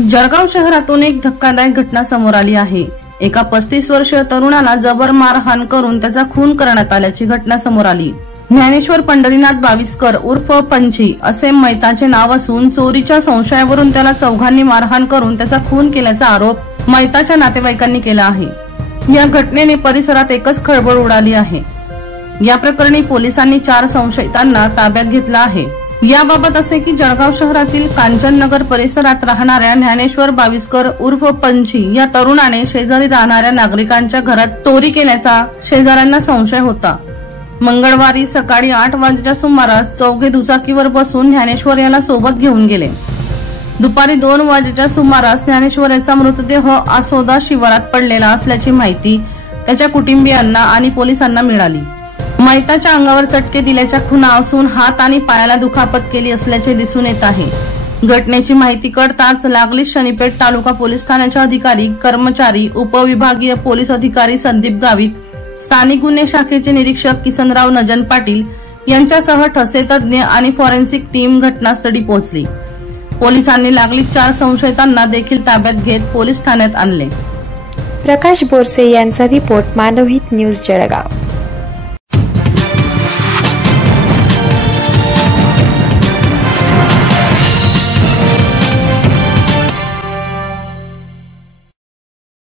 जळगाव शहरातून एक धक्कादायक घटना समोर आली आहे। एका 35 वर्षीय तरुणाला जबर मारहाण करून त्याचा खून करण्यात आल्याची घटना समोर आली। ज्ञानेश्वर पंढरीनाथ बाविस्कर उर्फ पंची असे मैताचे नाव असून चोरीच्या संशयावरून त्याला चौघांनी मारहाण करून त्याचा खून केल्याचा आरोप मैताच्या नातेवाईकांनी केला आहे। या घटनेने परिसरात एकच खळबळ उडाली आहे। या प्रकरणी पोलिसांनी 4 संशयितांना ताब्यात घेतलं आहे। याबाबत असे की जळगाव शहरातील कांचननगर परिसरात राहणाऱ्या ज्ञानेश्वर बाविस्कर उर्फ पंची या तरुणाने शेजारी राहणाऱ्या नागरिकांच्या घरात चोरी केल्याचा शेजाऱ्यांना संशय होता। मंगळवारी सकाळी 8 वाजेच्या सुमारास चौघे दुचाकीवर बसून ज्ञानेश्वर याला सोबत घेऊन गेले। दुपारी 2 वाजेच्या सुमारास ज्ञानेश्वर याचा मृतदेह आसोदा शिवारात पडलेला असल्याची माहिती त्याच्या कुटुंबियांना आणि पोलिसांना मिळाली। मैताच्या अंगावर चटके दिल्याच्या खुणा असून हात आणि पायाला दुखापत केली असल्याचे दिसून येत आहे। घटनेची माहिती कळताच लागलीच शनीपेठ तालुका पोलीस ठाण्याचे अधिकारी कर्मचारी, उपविभागीय पोलीस अधिकारी संदीप गावित, स्थानिक गुन्हे शाखेचे निरीक्षक किसनराव नजन पाटील यांच्यासह ठसे तज्ञ आणि फॉरेन्सिक टीम घटनास्थळी पोहोचली। पोलिसांनी लागलीच 4 संशयितांना देखील ताब्यात घेत पोलीस ठाण्यात आणले। प्रकाश बोरसे यांचा रिपोर्ट, मानवहित न्यूज, जळगाव।